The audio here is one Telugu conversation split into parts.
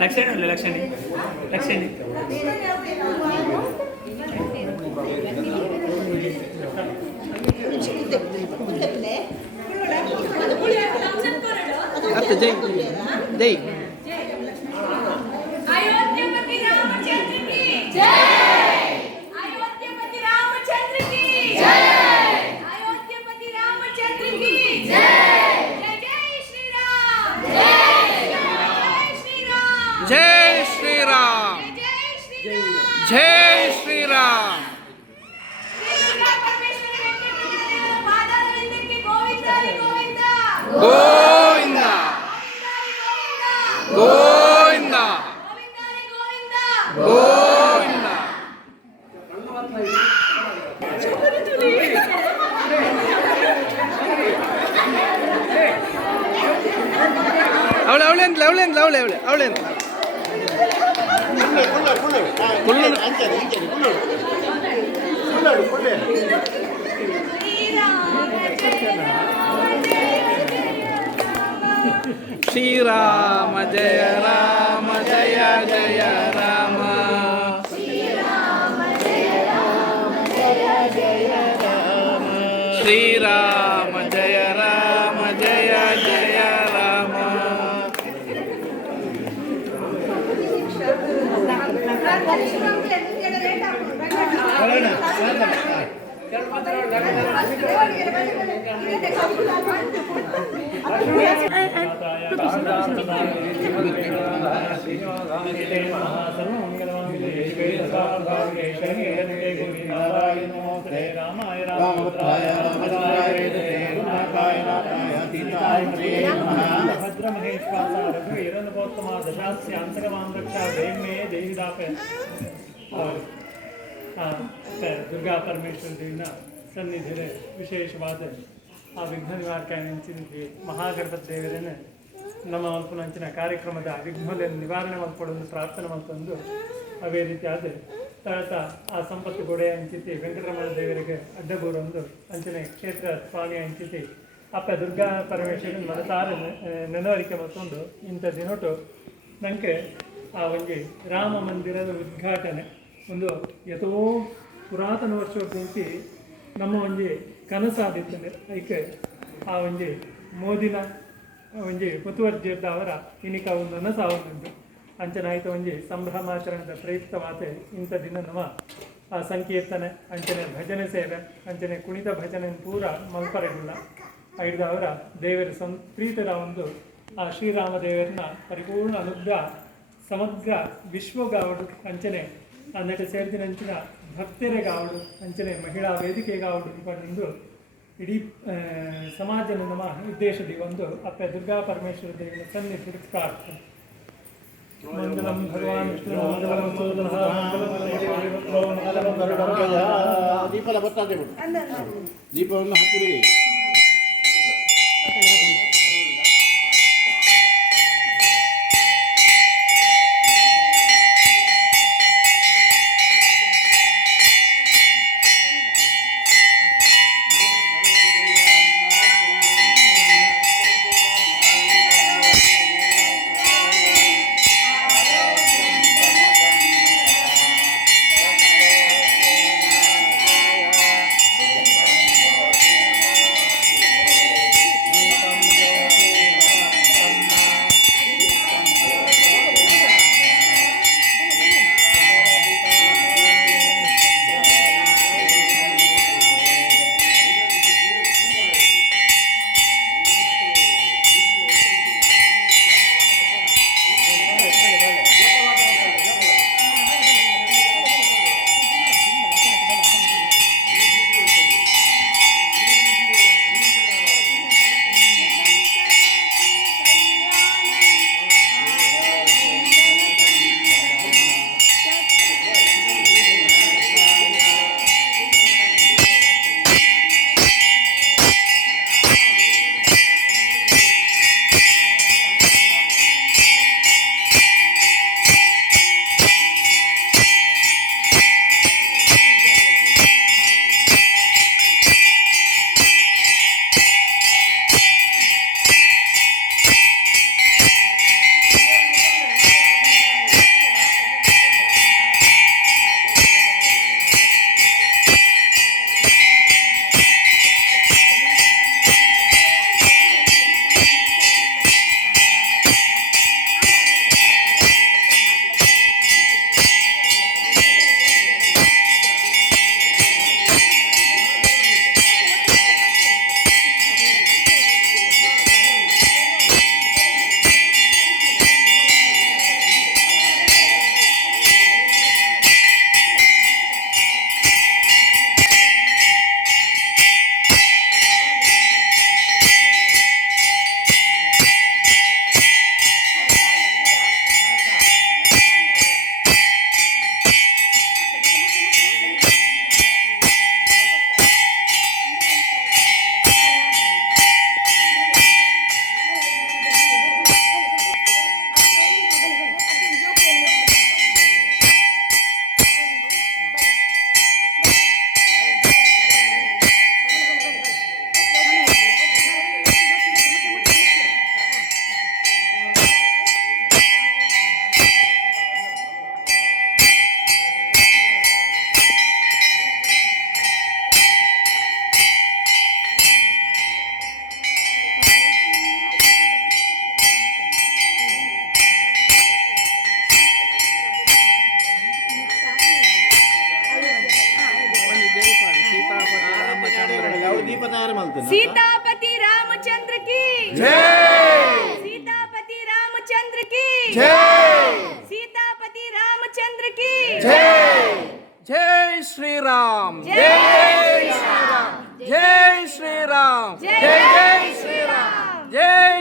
లక్ష్యండి ఉండే లక్ష్యండి లక్ష్యండి అత్త జై జై జై శ్రీరామ్. జై శ్రీరామ్. జై జై శ్రీరామ్ జై శ్రీరామ్ శ్రీదుర్గా పరమేశ్వరి వెంకటరమణ పాదాల ஸ்ரீராம ஜெய ராம ஜய ஜய ராம ஸ்ரீராம రామాయ రామపుత్రాయ రామచంద్రాయ వేదతే గుణాకాయ నాథాయ సీతాయ భద్రమహేశ్వాస రఘువీరనుపోత్తమా దశాస్య అంతరమాం రక్షా దేమ్మే దుర్గా పరమేశ్వరి ಸನ್ನಿಧಿಯಲ್ಲಿ ವಿಶೇಷವಾದ ಆ ವಿಘ್ನ ನಿವಾರಕ ಮಹಾಗಣಪತಿ ದೇವರನ್ನು ನಮ್ಮ ಮಲ್ಪನಂಚಿನ ಕಾರ್ಯಕ್ರಮದ ವಿಘ್ನಗಳನ್ನು ನಿವಾರಣೆ ಮಲ್ಪಡೊಂದು ಪ್ರಾರ್ಥನೆ ಮಲ್ಪೊಂದು ಅವೇ ರೀತಿಯಾದ ತಳತ ಆ ಸಂಪತ್ತು ಗೋಡೆ ಅಂಚಿತಿ ವೆಂಕಟರಮಣ ದೇವರಿಗೆ ಅಡ್ಡಬೂರೊಂದು ಅಂಚನೆ ಕ್ಷೇತ್ರ ಸ್ವಾಮಿ ಅಂಚಿತಿ ಅಪ್ಪ ದುರ್ಗಾ ಪರಮೇಶ್ವರನ ಮನಸಾರ ನೆನವರಿಕೆ ಮತ್ತೊಂದು ಇಂಥ ದಿನೊಟ್ಟು ನನಗೆ ಆ ಒಂಜಿ ರಾಮ ಮಂದಿರದ ಉದ್ಘಾಟನೆ. ಒಂದು ಎಷ್ಟೋ ಪುರಾತನ ವರ್ಷಕ್ಕೆ ನಮ್ಮ ಒಂಜಿ ಕನಸಾದಿತ್ತನೆ ಐಕೆ ಆ ಒಂಜಿ ಮೋದಿನ ಒಂಜಿ ಮುತುವರ್ಜಿಯದ್ದ ಅವರ ಇನಿಕ ಒಂದು ನನಸಾವುಂಟು ಅಂಚನ ಒಂಜಿ ಸಂಭ್ರಮಾಚರಣದ ಪ್ರಯುಕ್ತವಾತೆ ಇಂಥ ದಿನ ನಮ್ಮ ಆ ಸಂಕೀರ್ತನೆ, ಅಂಚನೆ ಭಜನೆ ಸೇವೆ, ಅಂಚನೆ ಕುಣಿತ ಭಜನೆ ಪೂರ ಮಲ್ಪರೆಗಿಲ್ಲ ಐದು ಅವರ ದೇವರ ಒಂದು ಆ ಶ್ರೀರಾಮ ದೇವರನ್ನ ಪರಿಪೂರ್ಣ ಅನುಗ್ರಹ, ಸಮಗ್ರ ವಿಶ್ವಗಾವಡು ಅಂಚನೆ ಆ ಭಕ್ತರಿಗಾವಡು ಅಂಚನೆ భక్తెరే ಗಾವುಡು ಅಂಚನೆ ಮಹಿಳಾ ವೇದಿಕೆ ಕಾವಡು ಇವತ್ತಿಂದು ಇಡೀ ಸಮಾಜ ನಮ್ಮ ಉದ್ದೇಶದ ಒಂದು ಅಪ್ಪ ದುರ್ಗಾ ಪರಮೇಶ್ವರ ದೇವಿನ ಸನ್ನಿ ಪ್ರಾರ್ಥನೆ. ಮಂಗಳಂ ಭಗವಾನ್ ವಿಷ್ಣು ಮಂಗಳಂ ಸೋದರ ಮಂಗಳಂ ದೀಪಲ ದೀಪವನ್ನು ಹತ್ತಿರಿ सीतापति रामचंद्र की। जय। सीतापति रामचंद्र की। जय। सीतापति रामचंद्र की। जय। जय श्री राम जय। श्री राम जय श्री राम जय श्री राम जय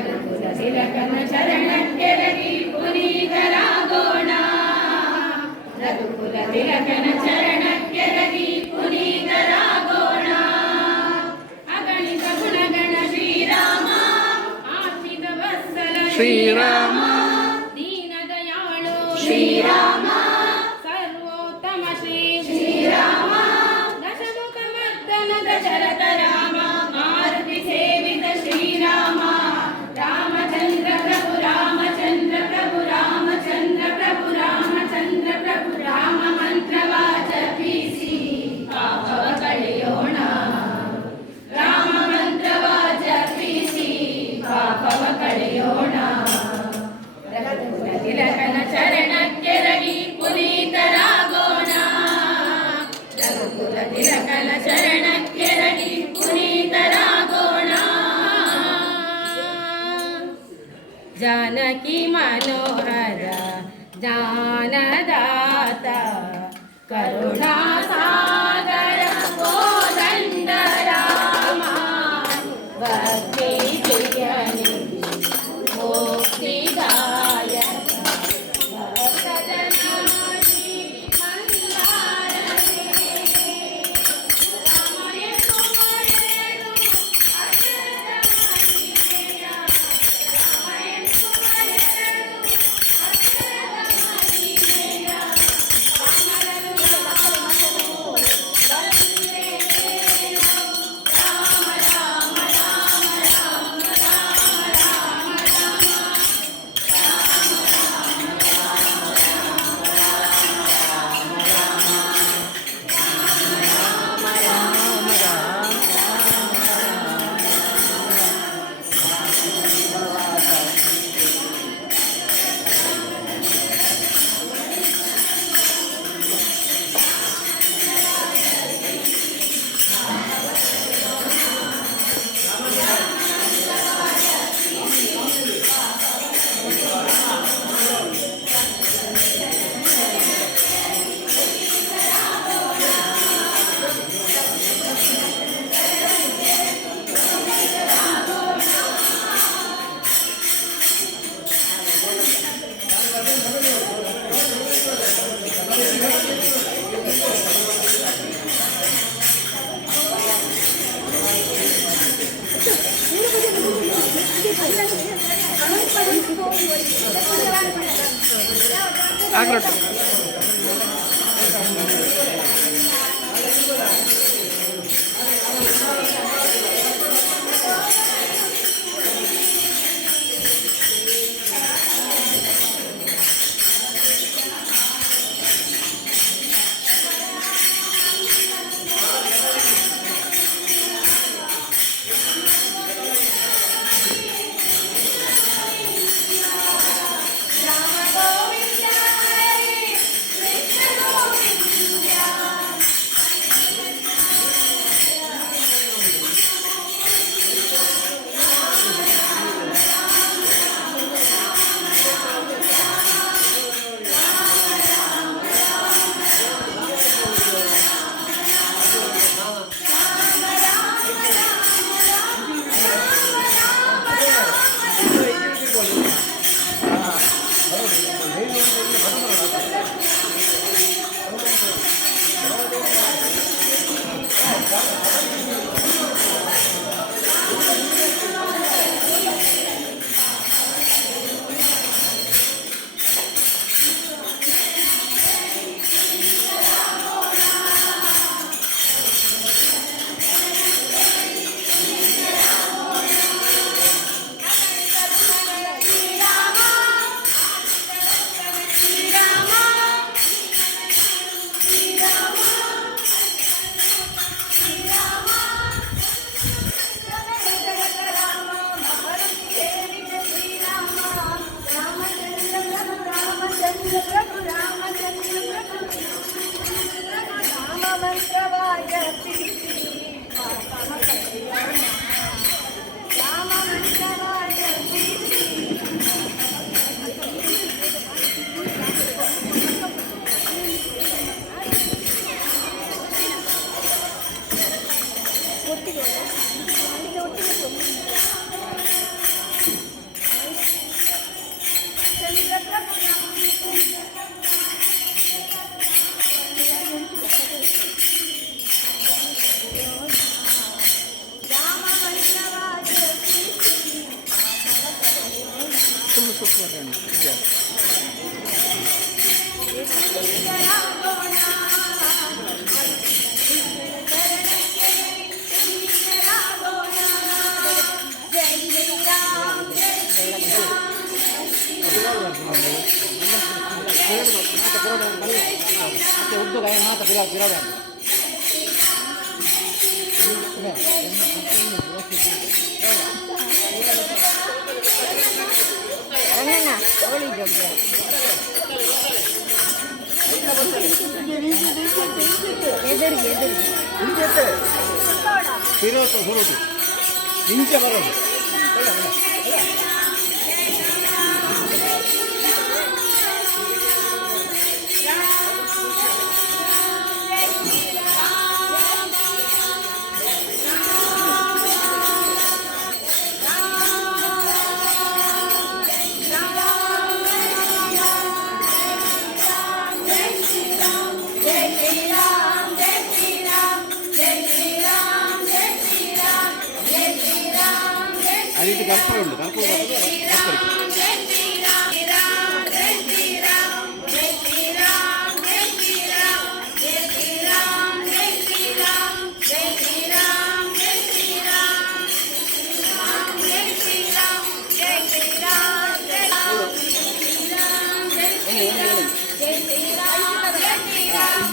రఘుకులతిలకన శరణ్యరతి పునీతరాగోణ రఘుకులతిలకన ಿ ಮನೋಹರ ಜಾನದಾತ ಕರುಣಾ Agrotech. ಮತ್ತೆ ಉದ್ದು ಗಾಯ ಮಾತ ಬಿಡ ಬಿಡೋಣ ಎದುರಿಗೆ ಎದುರಿಗೆ ಹಿಂಚೆ ಬರೋದು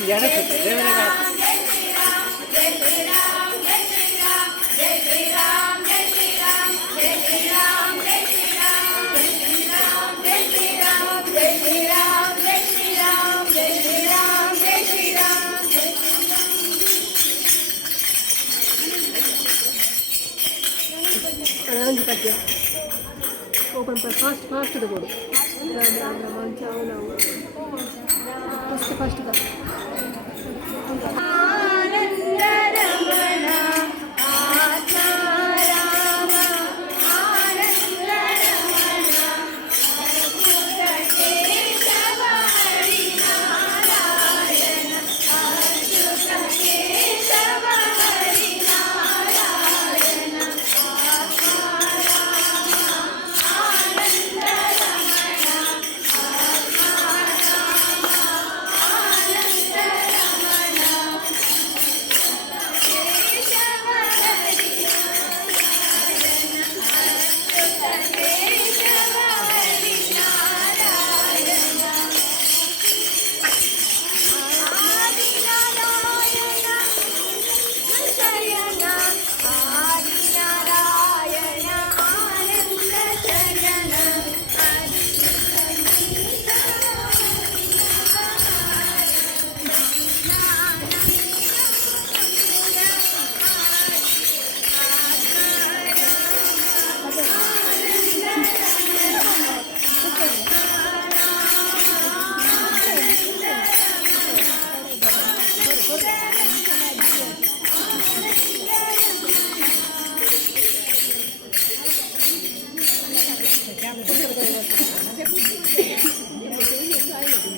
ఎడకు దేవుడే అలాంటి పద్యం ఓపెన్ ఫాస్ట్ ఫాస్ట్గా కూడా రామ్ రామ్ రామ్ చావు రావు ఫస్ట్ ఫస్ట్ ఆనందరమణ